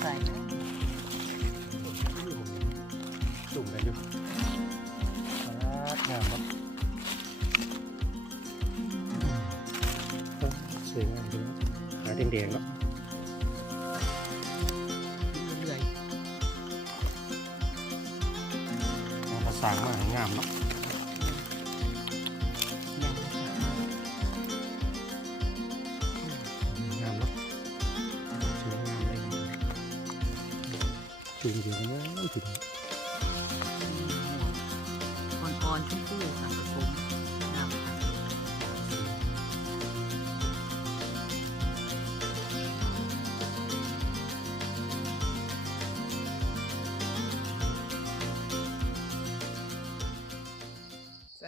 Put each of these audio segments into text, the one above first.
ใส่นะจุ่มกันอยู่ครับงามครับสวยงามดีนะขาแดงๆเนา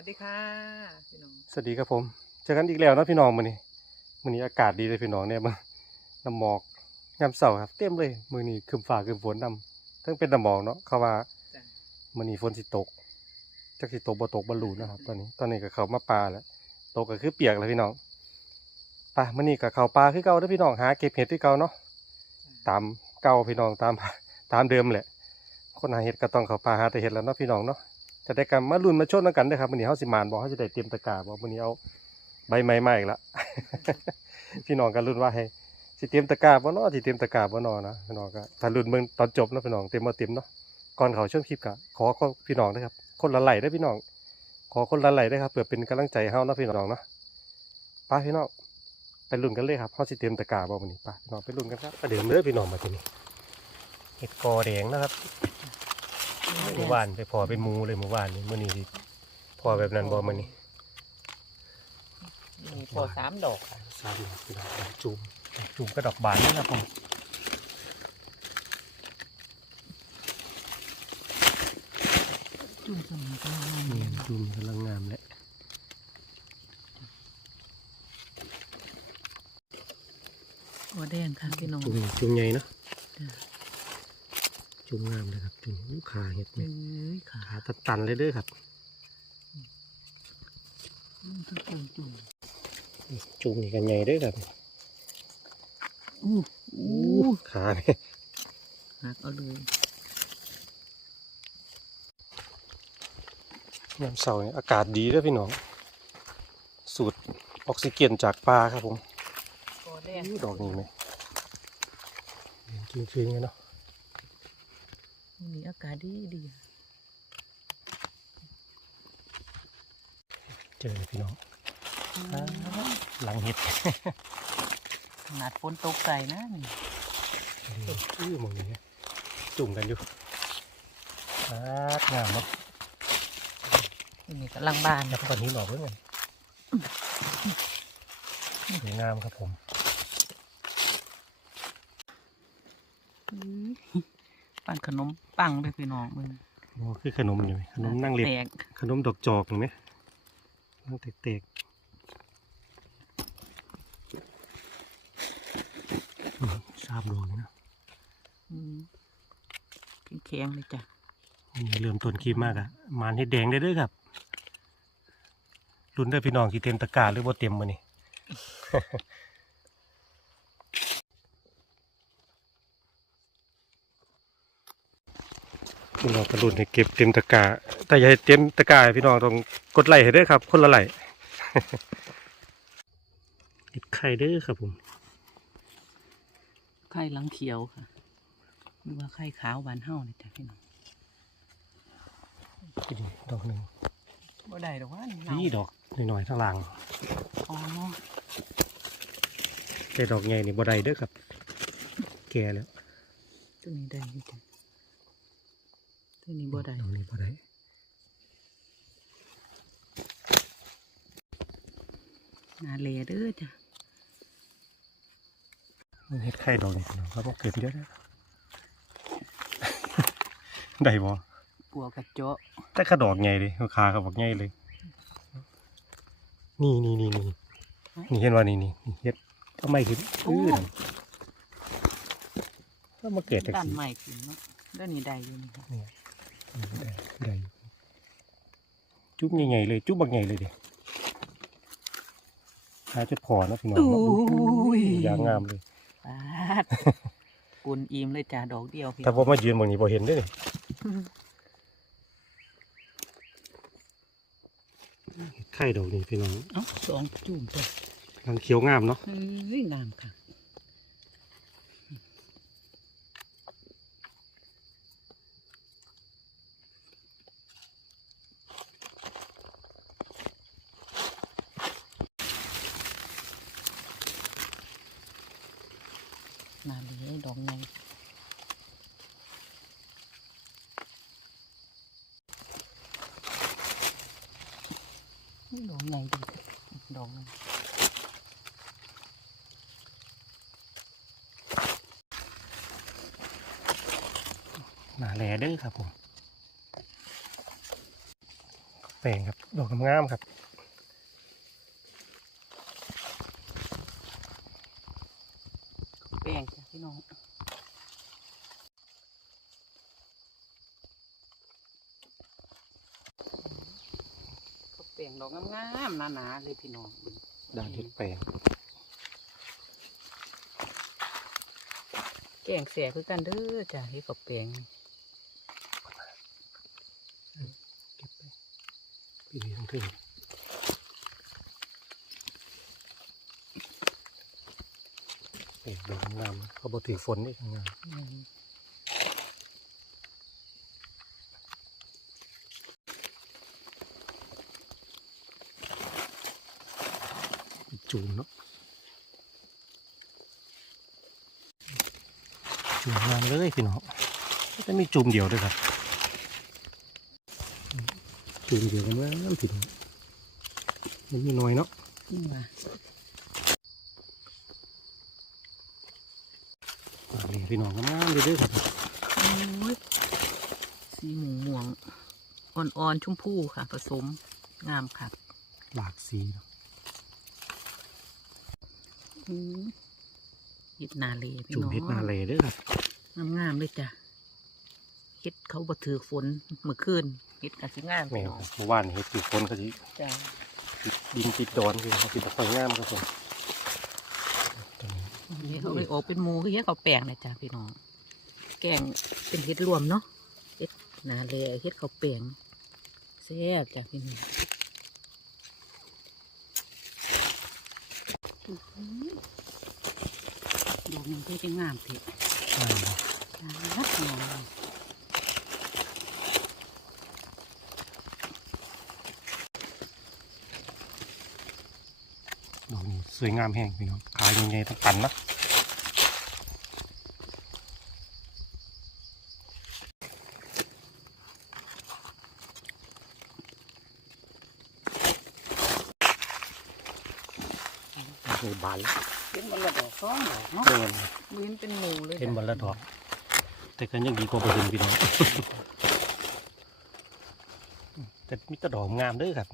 วัสดีค่ะพี่น้องสวัสดีครับผมเจอกันอีกแล้วเนาะพี่น้องมื้อนี้มื้อนี้อากาศดีเลยพี่น้องเนี่ยมาน้ำหมอกยามเสาร์ครับ เต็มเลยมื้อนี้ครึมฟ้าครึมฝนนำทั้งเป็นน้ำหมอกเนาะเขาว่าจ้ะมื้อนี้ฝนสิตกจักสิตกบ่ตกบ่รู้นะครับ ตอนนี้ตอนนี้ก็เข้ามาป่าแล้วตกก็คือเปียกแล้วพี่น้องไปมื้อนี้ก็เข้าป่าคือเก่าเด้อพี่น้องหาเก็บเห็ดคือเก่าเนาะตามเก่าพี่น้องตามตามเดิมแหละคนหาเห็ดก็ต้องเข้าป่าหาแต่เห็ดแล้วเนาะพี่น้องเนาะ จะได้กันมาลุ้นมาชดนกันเด้ครับมื้อนี้เฮาสิมานบ่เฮาสิได้เตรียมตะกาบ่มื้อนี้เอาใบไม้มาอีกละพี่น้องกันรุ่นว่าให้สิเตรียมตะกร้าบ่เนาะสิเตรียมตะกาบ่เนาะนะพี่น้องก็ถ้ารุ่นเบิ่งตอนจบนะพี่น้องเต็มบ่เต็มเนาะก่อนเขาช่วงคลิปก็ขอขพี่น้องนะครับ คนละไหลได้พี่น้อง ขอคนละไหลได้ครับเพื่อเป็นกำลังใจเฮานะพี่น้องเนาะไปพี่น้องไปลุ้นกันเลยครับเฮาสิเตรียมตะกาบ่มื้อนี้ไปพี่น้องไปลุ้นกันครับประเดิมเด้อพี่น้องมาทีนี้เห็ดกอแดงนะครับ เมื่อวานไปพอเป็นหมูเลยเมื่อวานนี้มื้อนี้สิพอแบบนั้นบ่มื้อนี้มีพอสามดอกค่ะสามดอกพี่น้องดอกจูมดอกจูมก็ดอกบานนี่ครับผมจุ่มสมุนไพรนี่จูมกำลังงามเลยหัวแดงค่ะพี่น้องจูมจูมใหญ่เนาะ จ้ะจูมงามเลยครับจูมลูกขาเห็ดเอ้เนี่ยยค่ะขาตันๆเลยเด้อครับอืมทุกคนจุ่มจูมนี่กันใหญ่เด้อครับอู้อู้ขาเนี่ยหักเอาเลยยามเสาร์เนี่ยอากาศดีเด้อพี่น้อง สูดออกซิเจนจากป่าครับผมพอแดงอู้ดอกนี้ไหมจริงจริงๆเลยเนาะมีอา กาศดีดีเจอเลยพี่น้องอ่าหลังเห็ดขนาดฝนตกใส่นะนี่อื้อหมองนี้จุ่มกันอยู่อ่างามเนาะนี่กำลังบานแล้วตอนนี้หน่อเพื่อนสวยงามครับผม อื้อ ปั้นขนมปังเลยพี่น้องมึงโอ้คือขนมอยู่ไหมขนมนั่งเล็บแตกขนมดอกจอกเห็นไหมนั่งเตกๆอืมทราบดวงนะอืมแข็งๆเลยจ้ะนี่เริ่มต้นคลิปมากอะมานเห็ดแดงได้ด้วยครับรุ่นได้พี่น้องที่เต็มตะกร้าหรือว่าเต็มมานี่ พี่น้องกระลุนให้เก็บเต็มตะกร้าแต่อย่าให้เต็มตะกร้าให้พี่น้องต้องกดไลค์ให้เด้อครับ คนละไลค์เห็ดไข่เด้อครับผม ไข่หลังเขียวค่ะหรือว่าไข่ขาวหวานเห่าเลยจ้ะพี่น้องอีกดอกหนึ่งบ่ได้ดอกว่านี่ดอกหน่อยๆทั้างหล่างอ๋อแต่ดอกใหญ่นี่บ่ได้เด้อครับ แก่แล้วตัวนี้ได้อยู่จ้ะ ตัวนี้บ่ได้ดอกนี้บ่ได้นาเลเด้อจ้ะเห็ดไข่ดอกนี่พี่น้องเราต้องเก็บเยอะนะได้บ่ปัวกระเจาะแต่ขาดอกใหญ่เลยขาเขาบอกใหญ่เลย นี่นี่นี่นี่นี่เห็นว่านี่นี่นี่เฮ็ดทำไมขึ้นอื้อนั่นก็มาเกิดจากด้านสีใหม่ขึ้นเนาะเด้านนี้ได้อยู่นี่ค่ะนี่ ได้จุ๊บใหญ่ๆเลย จุ๊บบักใหญ่เลยเด็หาจุดพอนะพี่น้องนะอุ้ยอย่างงามเลย ปาดปูนอิ่มเลยจ้าดอกเดียวพี่ถ้าผมมายืนบางนี้บ่เห็นเด้อนี่ไข่ดอกนี้พี่น้องเอ้าสองจุ่มจ้ะกำลังเขียวงามเนาะ เฮ้ยงามค่ะ นาเลยดอกไงดอกไงดีดอกไงหนาแหลเด้อครับผมแปลงครับ ดอกงามๆครับ แป้งจ้ะพี่น้อง เขาแป้งดอกงามๆหนาๆเลยพี่น้องเบิ่งด้านที่แปลงแกงแสคือกันเด้อจ้ะที่เขาแป้งปีนี้ทั้งถึงแปลงดอกงามๆเขาบ่ถือฝนนี่งาม จูมเนาะจูมงามเลยพี่น้องจะมีจูมเดียวด้วยครับจูมเดียวกันว่างามพี่น้องมันมีน้อยเนาะนี่ว่าอ่านี่พี่น้องงามๆเลยเด้วยครับโอ้ยสีหมูม่วงอ่อนๆชมพูค่ะ ผสมงามค่ะหลากสีเนาะอืม เฮ็ดนาเลพี่จูมน้องเพชรนาเลเด้วยครับงามๆเลยจ้ะเฮ็ดเขาบ่ถือฝนเมื่อคืนเฮ็ดกะสิงามแม่พี่นน้องครับเมื่อวานเห็ดติดฝนก็สิจ้ะติดดินติดดอนคือเขาติดไฟงามครับผมตัวนี้นี่เขาเลยออกเป็นหมูคือเฮ็ดเขาวแป้งนะจ้ะพี่น้องแกงเป็นเฮ็ดรวมเนาะเฮ็ดนาเลเฮ็ดเขาวแป้งแซ่บจ้ะพี่น้องอื้อหือดอก มันก็จะงามเถอะใช่ครับนักหน่อยดอกนี้สวยงามแห้งพี่น้องขายยังไงต้องตันนะนี่บานแล้ว สองดอกเนาะเดินเว้นเป็นหมูเลยเห็นบอลละดอก แต่ก็ยังดีกว่าไปเห็นพี่น้องแต่มีแตะดอกงามเด้อครับ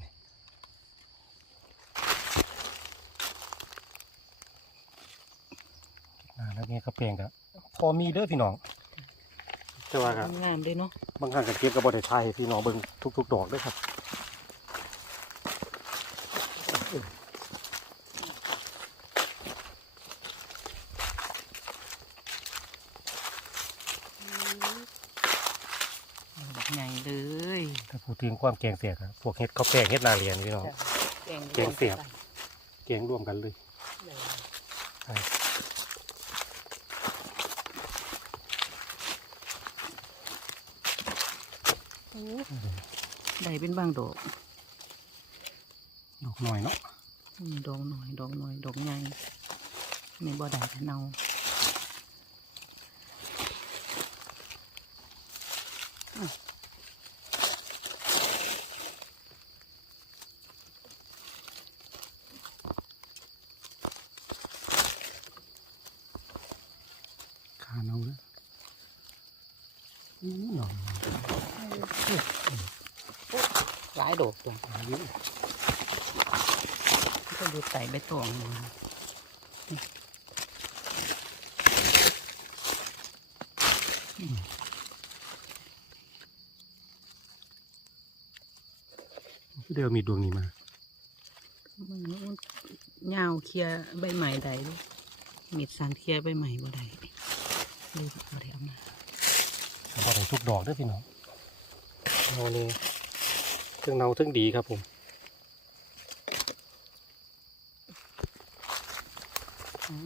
อ่าแล้วเนี่ยก็เปลี่ยนกับพอมีเด้อพี่น้องแต่ว่าครับงามเลยเนาะบางครั้งกับเก็บกับบริไทยพี่น้องเบิ่งทุก ๆ ดอกเด้วยครับ ดอก ใหญ่เลยถ้าพูดถึงความแกงเสียครับพวกเห็ดข้าวแกงเห็ดนาเรียนพี่น้อง แกงแกงเสียบ แกงร่วมกันเลยใช่ได้เป็นบางดอกดอกหน่อยเนาะอืมดอกหน่อยดอกหน่อยดอกใหญ่ไม่บ่ได้แต่เนาขาเนาเลยอู้หน่อย หลายดอกตัวอายุก็ดูไต่ใบตองมาเดี๋ยวมีดวงนี้มามันมันยาวเคลียร์ใบใหม่ได้เด้มีดสันเคลียร์ใบใหม่บ่ได้ดูอะไรเอามาพอได้ทุกดอกเด้วยพี่น้องเอานี่เครื่ องเนาเครื่องดีครับผม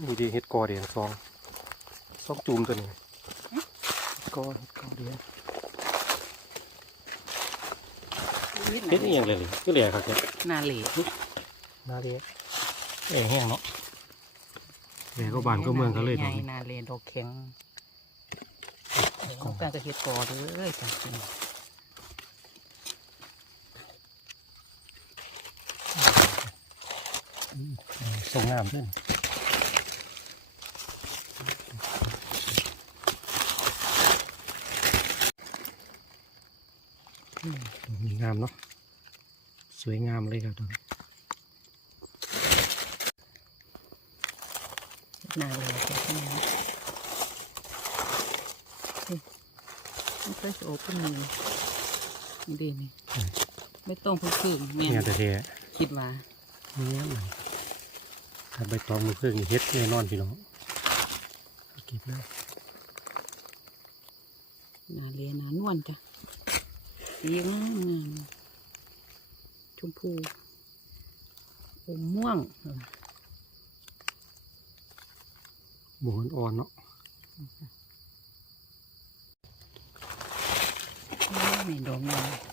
นี่ดีเฮ็ดกอเดียงซองซองจูมตัวนี้เฮ็ดกอเฮ็ดกอเดียงเฮ็ดอีหยังเลยก็เหลียครับเนี่ยนาเหล่นาเลียเอ้แห้งเนาะเหลียก็บานก็เมืองเขาเลยไงเนาะนาเหล่ดอกแข็งต้องการจะเฮ็ดกอเลยจ้ะพี่น้อง ส่งน้ำด้วยมีงามเนาะสวยงามเลยครับตรงนี้นาเหล่จ้ะพี่น้องมันเคยโอเปนมือนี่ดีนี่ไม่ต้องพึ่งพึ่งแม่เนี่ยนแต่เทคิดว่าเนี่ยมัน ถ้าใบตองมือเครื่องนี่เฮ็ดแน่นอนพี่น้องเก็บเลยนาเหล่นานวลจ้ะสีงามงามชมพูอมม่วงหมูอ่อนๆเนาะไม่ดอกงาม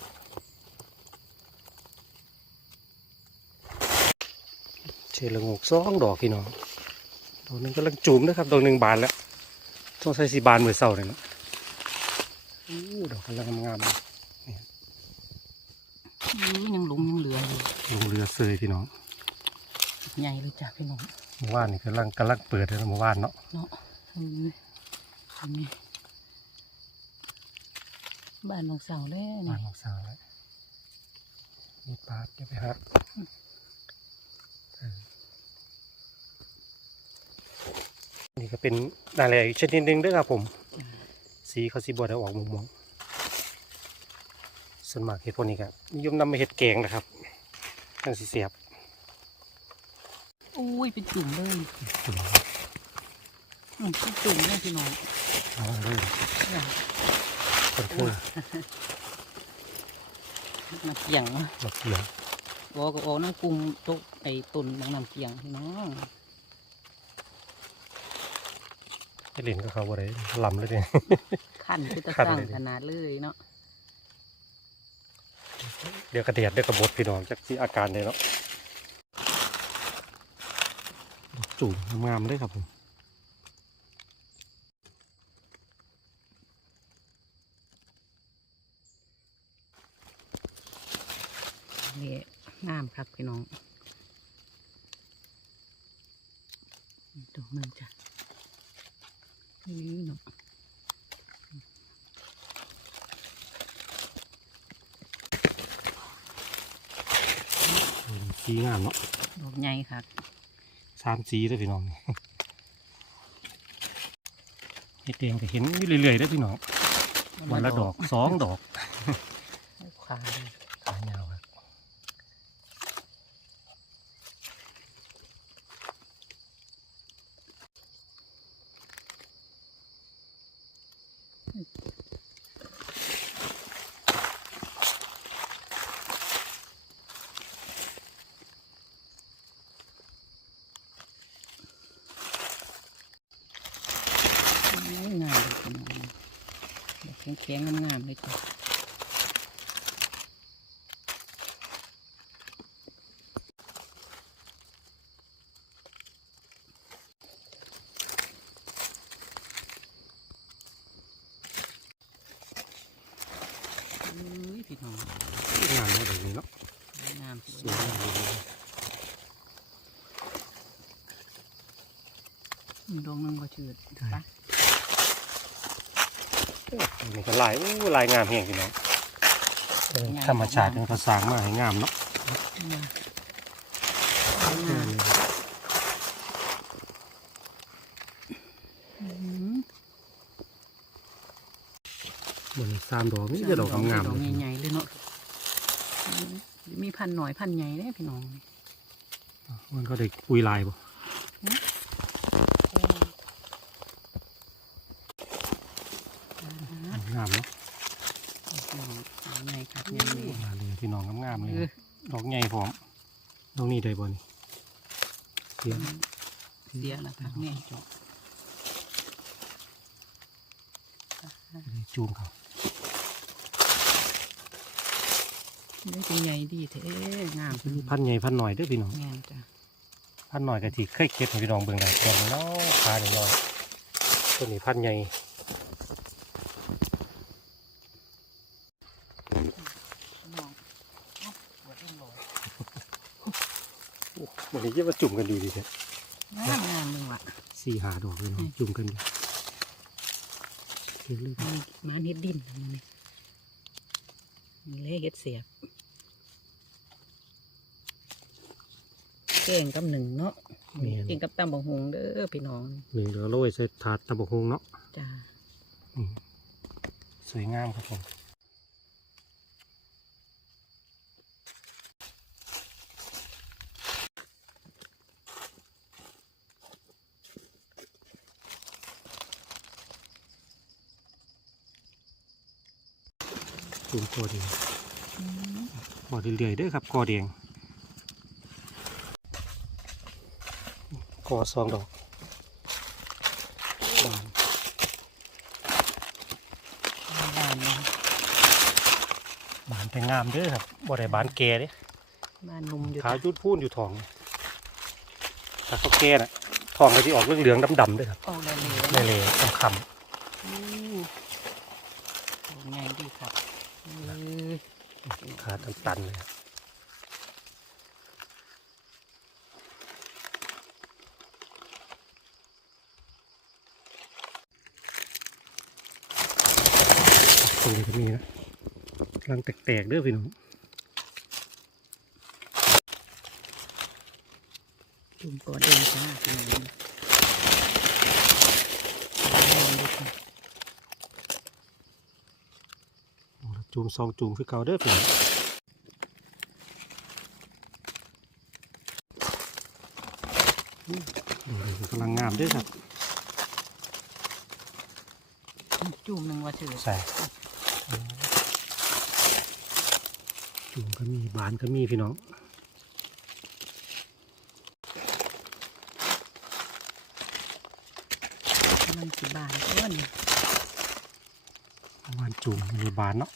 เชลงกสองดอกพี่น้องดอกหนึงกำลังจูมนะครับดอกหนึ่งบานแล้วต้องใส่สีบานมือเสาเลยเนาะอู้ดอกกำลังงามๆเลยอื้อยังหลงยังเหลืออยู่ลงเรือเซยพี่น้องใหญ่เลยจ้ะพี่น้องเมื่อวานนี่กำลังกำลังเปิดเลยนะเมื่อวานเนาะเนาะเออเห็นไหมบ้านน้องสาวเลยบ้านี่นของสาวเลยมีปลาเดี๋ยวไปหักเออ นี่ก็เป็นอะไรอีกชนิดหนึ่งเด้วยครับผม สีเขาสีบวได้ออกมุมมองส่วนมากเห็ดพวกนี้ครับนิยมนำมาเห็ดแกงนะครับทั้งสีเสียบอุ้ยเป็นจุ่มเลยอืมเป็นจุ่มเลยพี่น้องเอาเลยอย่างคนเพื่อน้ำเกียงเนาะมาเกี่ยวโอ้ก็โอ้น้ำกรุงตุกไอ้ตุนบางน้ำเกียงพี่น้อง ให้เล่นก็เขาบ่ได้ลำเลยเนี่ย ขั้นคือตะขั้นสั่งเลยดิ ขนาดเลยเนาะเดี๋ยวกระเดียดเดี๋ยวกระบดพี่น้องจากที่อาการเลยเนาะจุ่มงามๆเลยครับผมนี่งามครับพี่น้องดอกหนึงจ้ะ นี่เนาะสีงามเนาะดอกใหญ่ครับสามสีเลยพี่น้องเห็ดแดงก็เห็นอยู่เรื่อยๆได้อพี่น้องวันละดอกสองดอกขาขายาวครับ โอ้ยงามเลยพี่น้องดอกแข็งๆงามๆเลยจ้ะ อุ้ยพี่น้อง งามเนาะแบบนี้เนาะ งาม สวยงามเลย มีดวงหนึง ก็ชืดปะอันนี่ก็ลายอู้ลายงามแห่งพี่น้องเออธรรมชาติมันก็สร้างมาให้งามเนาะงามงามอื้อหือเหมือนสามดอกนี่จะดอกงามดอกๆเลยใหญ่ๆเลยเนาะอืมมีพันหน่อยพันใหญ่เลยพี่น้องมันก็ได้ปุยลายบ่ามเลย ดอกใหญ่พร้อมตรงนี้ได้บ่นี่เสียเสียละรักแม่จบจูมเขาได้เป็นใหญ่ดีเท่งามพันใหญ่พันหน่อยด้วยพี่น้องมพันหน่อยกะทิเคยเก็บให้พี่น้องเบิ่งได้ดเกน้อขาหน่อยตัวนี้พันใหญ่ วันนี้จะมาจุ่มกันดีดีแท้งามงามเลยว่ะสี่หาดอกพี่น้องจุ่มกันดีเก็บเลยมันมันเฮ็ดดินทำไมนี่มันเละเฮ็ดเสียบแกงกับหนึ่งเนาะกินกับตำบักหงเด้อพี่น้องหนึ่งเดี๋ยวโรยใส่ถาดตะบกฮงเนาะจ้าอืมสวยงามครับผม จุ่มตัวเดียวบ่อเรื่อยๆเด้อครับกอแดงกอสองดอกบานบ้านเนาะบานแต่งามเด้อครับบ่ได้บานแก่เด้บ้านนุ่มอยู่ขาวยุดพูนอยู่ทองถ้าเขาแก่น่ะทองก็ที่ออกเหลืองๆดำๆเด้วยครับออกได้เลยในเลคำอู้โอ้ใหญ่ดีครับเออๆ ขาตันๆเลยตรงนี้ก็มีนะกำลังแตกๆเด้อพี่น้องจุ่มก่อนเดินจ้าพี่น้องเอาเลยค่ะ โอ้ จูมซองจูมคือเก่าเด้อพี่น้องอืมนี่กำลังงามเด้อครับ จุ่มหนึ่งว่าถือใส่จุ่มก็มีบานก็มีพี่น้องมันสิบานเพื่อนบานจุ่มมีบานเนาะ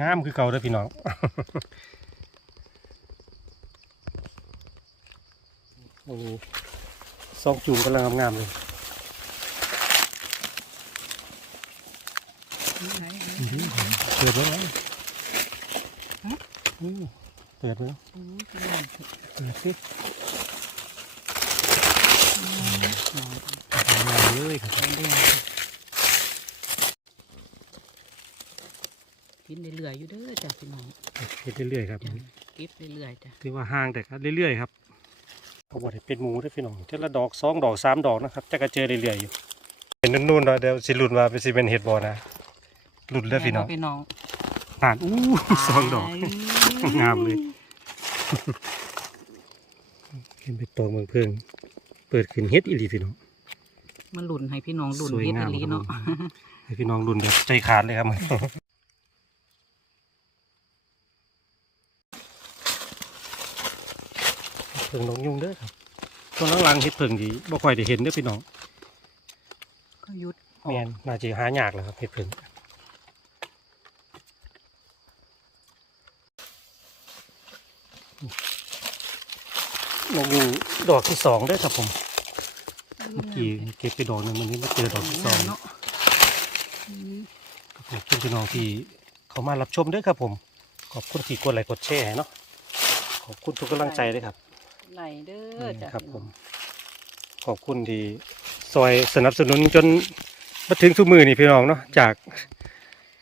งามคือเก่าเด้อพี่น้องโอ้ซองจุ่มกำลังงามๆเลยเปิดไว้แล้วอืมเปิดไว้แล้วโอ้ยพี่น้องเปิดสิหน่อยงามเลยครับ แดงกิ นเรื่อยๆอยู่เด้อจ้ะพี่น้องเฮ็ดเรื่อยๆครับจ้ะเก็บเรื่อยๆจ้ะถือว่าห่างแต่ก็เรื่อยๆครับเขาบอกให้เป็นหมูเด้วยพี่น้องเจ้าละดอกสองดอกสามดอกนะครับจะกระเจอเรื่อยๆอยู่เห็นนุ่นๆเนาะเดี๋ยวสิหลุดมาเป็นสิเป็นเห็ดบอนะหลุดแล้วพี่น้องพี่น้องผ่านอู้สองดอกงามเลยเห็นไปตองเมืองเพิ่งเปิดขึ้นเฮ็ดอีหลีพี่น้องมันหลุนให้พี่น้องหลุนสวยเฮ็ดงาอีมหลีครับเนาะผมให้พี่น้องรุ่นแบบใจขาดเลยครับ เพิ่งนกยุงเด้อครับช่วงหลังๆเฮ็ดเพิ่งดีบ่ค่อยได้เห็นเด้อพี่น้องก็หยุดแมนน่าจะหายากแล้วครับเฮ็ดเพิ่งนกยุงดอกที่สองเด้ครับผมเมื่อกี้เก็บไปดอกหนึงวันนี้มาเจอดอกที่สองเนาะขอบคุณพี่น้องที่เขามารับชมด้วยครับผม ขอบคุณที่กดไลค์กดแชร์เนาะขอบคุณทุกกำลังใจเลยครับ ไหลเด้อจ้ะครับพี่ผน้องมขอบคุณที่ซอยสนับสนุนจนมาถึงทุกมือนี่พี่น้องเนาะจาก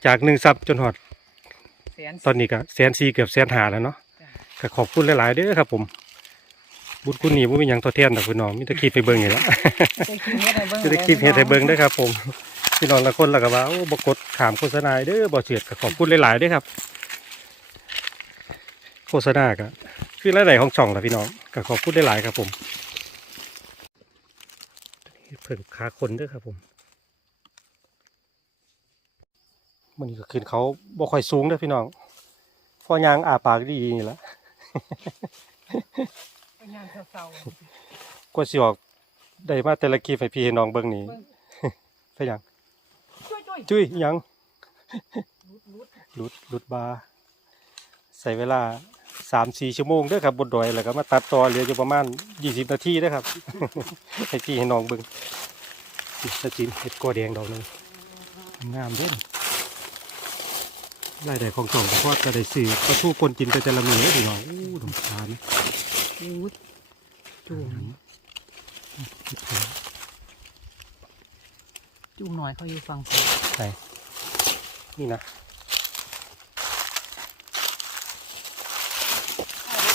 จากหนึ่งซับจนหอดแสนตอนนี้ก็แสนซีเกือบแสนหาแล้วเนาะจ้ะก็ขอบคุณหลาย ๆ เด้อครับ ผม บุญคุณนี่บ่มีหยังทดแทนดอกพี่น้องมีแต่คลิปไปเบิ่งนี่แหละได้คลิปเฮ็ดให้เบิ่งจะได้คลิปเฮ็ดให้เบิ่งเด้อครับ ผมพี่น้องละคนและก็ว่าโอ้บ่กดขามโฆษณาเด้อบ่เสียดก็ขอบคุณหลาย ๆ เด้อครับ โฆษณาก็ คือรายได้ของช่องล่ะพี่น้องก็ขอบคุณหลายๆครับผมเพิ่งขาคนเด้อครับผมมันนี้ก็ขึ้นเขาบ่ค่อยสูงเด้อพี่น้องพอยางอาปากดีนี่แหละไปงานเศร้ากว่าสิออกได้มาแต่ละคลิปให้พี่ให้น้องเบิ่งนี่ไปหยังๆช่วยช่วยจุ้ยหยังรุดรุดหลุดหลุดบาใส่เวลา สามสี่ชั่วโมงเด้อครับบนดอยแล้วก็มาตัดต่อเหลืออยู่ประมาณยี่สิบนาทีเด้อครับให้พี่ให้น้องเบิ่งตะจินเห็ดกัวแดงดอกหนึงงามเด้อรายได้ของสองก็พอจะได้ซื้อปลาทูปนกินแต่จะละมือพี่น้องอู้ดมทานอู้จุ่มจุ่มหน่อยเขาอยู่ฟังไหนนี่นะ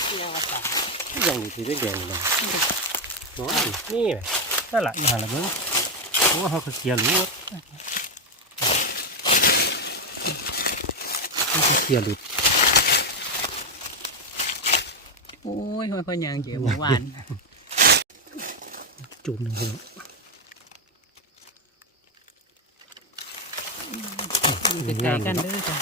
เสียวจ้ะอย่างนี้สีแดงๆนี่นะโอ้ยนี่แหละนั่นแหละมาแล้วมึงโอ้เขาก็เสียหลุดเขาก็เสียหลุดโอ้ยค่อยๆยังเกี่ยวหวานจุ่มหนึ่งพี่น้องอยู่ใกล้ๆกันเด้อจ้ะ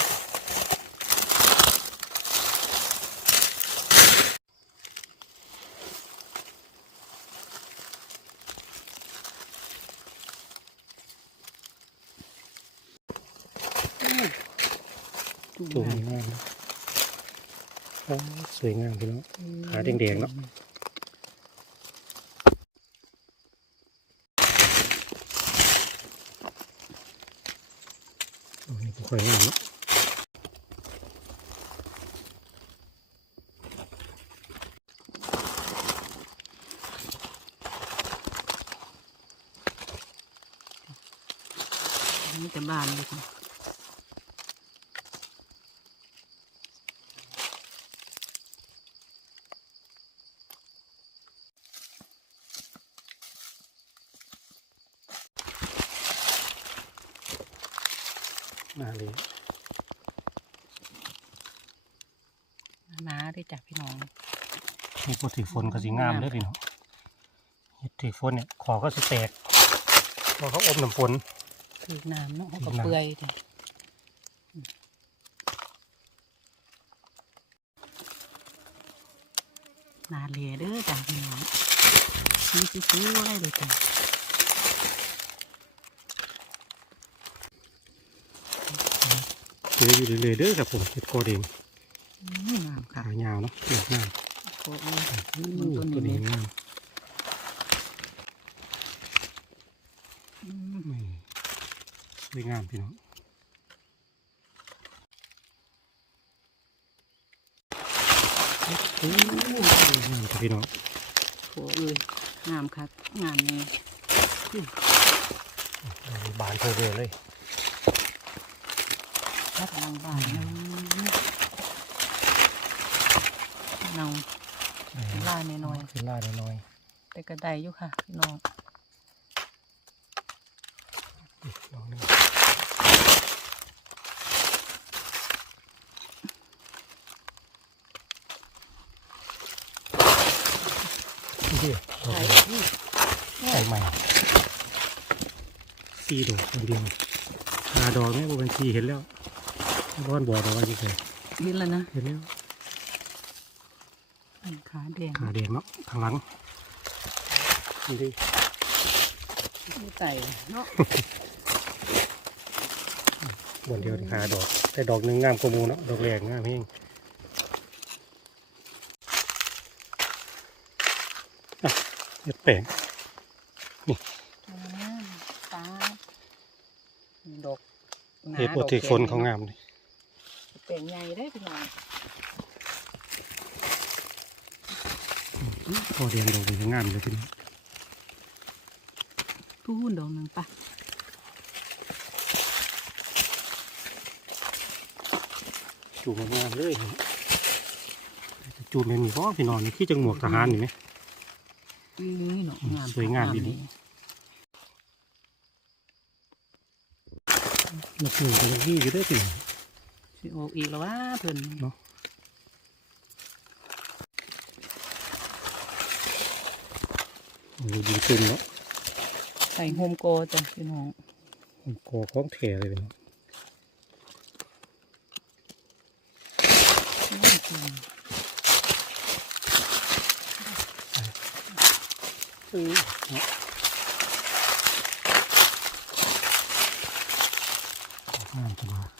จุ่มงามนะโอ้ สวยงามพี่น้องขาแดงๆเนาะโอ้ยค่อยงามเนาะนี่จะบานเลยจ้ะ มาเลย น้าได้อ จ้ะพี่น้องเห็ดพอถือฝนก็สิงามเด้อพี่น้องเห็ดถือฝนเนี่ยขอก็สิแตกเพราะเขาอมน้ำฝนถือน้ำเนาะเขาถืก็อน้ำเปื่อยจ้ะนาเลียเด้อจ้ะพี่น้องนี่ซื้อๆไว้เลยจ้ะเจออยู่เรื่อยๆเด้อครับผมเห็ดกอเดง อืมงามค่ะ ขายาว เนาะเห็ดงามโอ้ยอู้มันตัตัววนี้นี้งามอืมนี่สวยงามพี่น้องอู้สวยงามครับพี่น้องโอ้เอ้ยงามครับงามนี่บานเทเวเลยถ้ากำลังบานนะ เนาล่าน้อยเป็นล่าน้อยๆแต่ก็ได้อยู่ค่ะพี่น้องๆอีกดอกหนึงนี่ดอกใช่นี้ใส่ใหม่สี่ดอกคนเดียวหาดอกเนี่ยบัญชีเห็นแล้วบ้านบอกดอกว่าจะเคยนี่แล้วนะเห็นแล้วอัน ขาแดงขาแดงเนาะทางหลังนี่ดิไม่ใส่เนาะบนเดียวหาดอก แต่ดอกหนึ่งงามกว่าหมูเนาะดอกแรกงามเฮงอะเห็ดแปลงอ่าตาดอกหนาเห็ดบดถือฝนเขางามเลย แปลงใหญ่ได้พี่น้อง พอแดงดอกนี้งามเลยทีนี้พูนดอกหนึ่งปะจูบงามเลยจูบเป็นมีพ่อพี่น้องนี่ที่จังหมวกทหารนี่ไหมนี่เนาะงามสวยงามดีดีนกหนึ่งก็ยังยี่อยู่เด้วยพี่น้องสิโออกอีกแล้วว่าเพิ่นเนาะ ดีดีนซุ่มเนาะใส่โฮมโกจ้ะพี่น้องโฮมโกคล้องแถเลยเป็นอือน้จะมา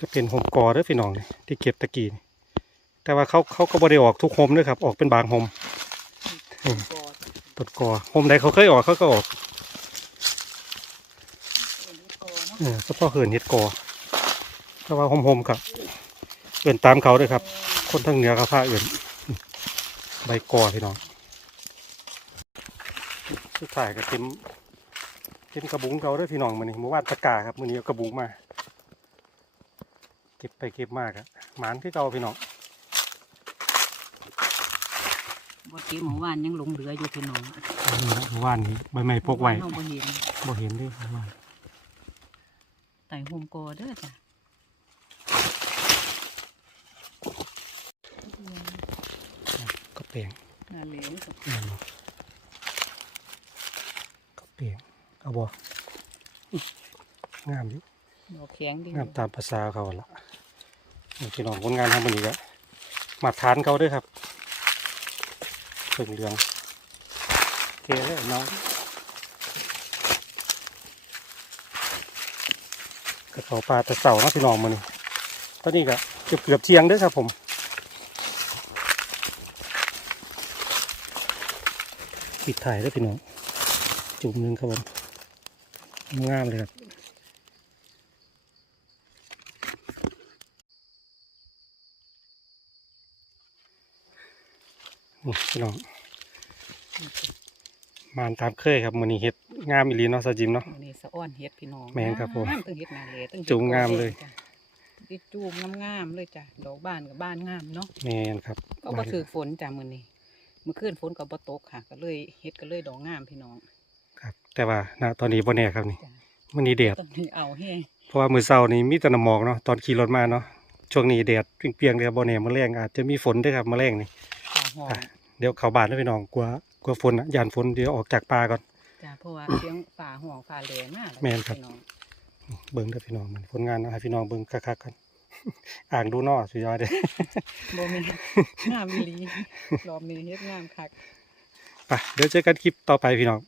ก็เป็นโฮมกอเด้อพี่น้องนี่ที่เก็บตะกี้นี่แต่ว่าเขาเขาก็บ่ได้ออกทุกโฮมเด้อครับ ออกเป็นบางโฮมอืมกอดต้นกอโฮมใดเขาเคยออกเขาก็ออกเป็นกอเนาะเออเฉพาะเหินเห็ดกอแต่ว่าโฮมๆครับเอื่นตามเขาด้วยครับ คนทางเหนือเขาพาเอื่นใบกอพี่น้องสุดท้ายก็เต็มเต็มกระบุงเขาด้วยพี่น้องมือนี้เมื่อวานตะกร้าครับมือนี้เอากระบุงมา เก็บไปเก็บมากอะหมานที่เก่าพี่น้องบ่เก็บหมู่บ้านยังหลงเหลืออยู่พี่น้องอันนี้นะเมื่อวานนี้ใบไม้พกไว้เฮาบ่เห็นบ่เห็นเด้วยเมื่อวานไต่โฮมกอเด้อจ้ะก็เปลี่ยนนาเหลวอืมก็เปลี่ยนเอาบ่อื้องามดิดอกแข็งดีงามตามภาษาเขาละนี่ พี่น้องคนงานทำมันนี้ก็มาทานเขาด้วยครับเพิ่งเหลืองเคเลยน้องกระเขาปลาตะเสาเนาะพี่น้องมันนี่ตอนนี้ก็เกือบเกือบเที่ยงด้วยครับผมปิดถ่ายแล้วพี่น้องจุ่มหนึ่งครับผมงามเลยครับ นี่ พี่น้องมานตามเคยครับมันนี้เห็ดงามอีหลีเนาะสาวจิมเนาะมื้อนี้สะอ้อนเฮ็ดพี่น้องแม่นครับผมงามตั้งเฮ็ดนาเหลวตั้งเฮ็ดจูงงามเลยจ้ะติดจูงงามๆเลยจ้ะดอกบ้านกับบ้านงามเนาะแมนครับก็บ่ถือฝนจ้ะมื้อนี้เมื่อคืนฝนก็บ่ตกค่ะ ก็เลยเฮ็ดก็เลยดอกงามพี่น้อง ครับ แต่ว่าณตอนนี้บ่แน่ครับนี่จ้ะมันนี้แดดตอนนี้เอาแห้งเพราะว่ามื้อเช้านี้มีแต่น้ำหมอกเนาะตอนขี่รถมาเนาะช่วงนี้แดดเปรียงๆเลยครับบ่แน่มื้อแรงอาจจะมีฝนด้วยครับมื้อแรงนี่ขาหออะม เดี๋ยวเข้าบ้านแล้วพี่น้องกลัวกลัวฝนอะยานฝนเดี๋ยวออกจากป่าก่อน จ้ะเพราะว่าเสียงฝ่าห่วงฝ่าแหลมากแม่นครับ พี่น้องเบิ่งเด้อพี่น้องมันผลงานเนาะให้พี่น้องเบิ่งคักๆกัน อ่างดูเนาะสุดยอดเด้อบ่มีงามอีหลีรอบนี้เฮ็ดงามคัก ไปเดี๋ยวเจอกันคลิปต่อไปพี่น้อง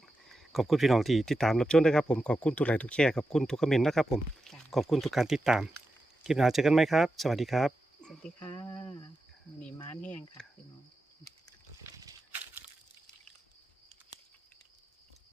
ขอบคุณพี่น้องที่ติดตามรับชมนะครับผม ขอบคุณทุกไลค์ทุกแชร์ขอบคุณทุกคอมเมนต์นะครับผม จ้ะ ขอบคุณทุกการติดตาม คลิปหน้าเจอกันไหมครับ สวัสดีครับ สวัสดีค่ะมื้อนี้ม้านแห้งค่ะพี่น้อง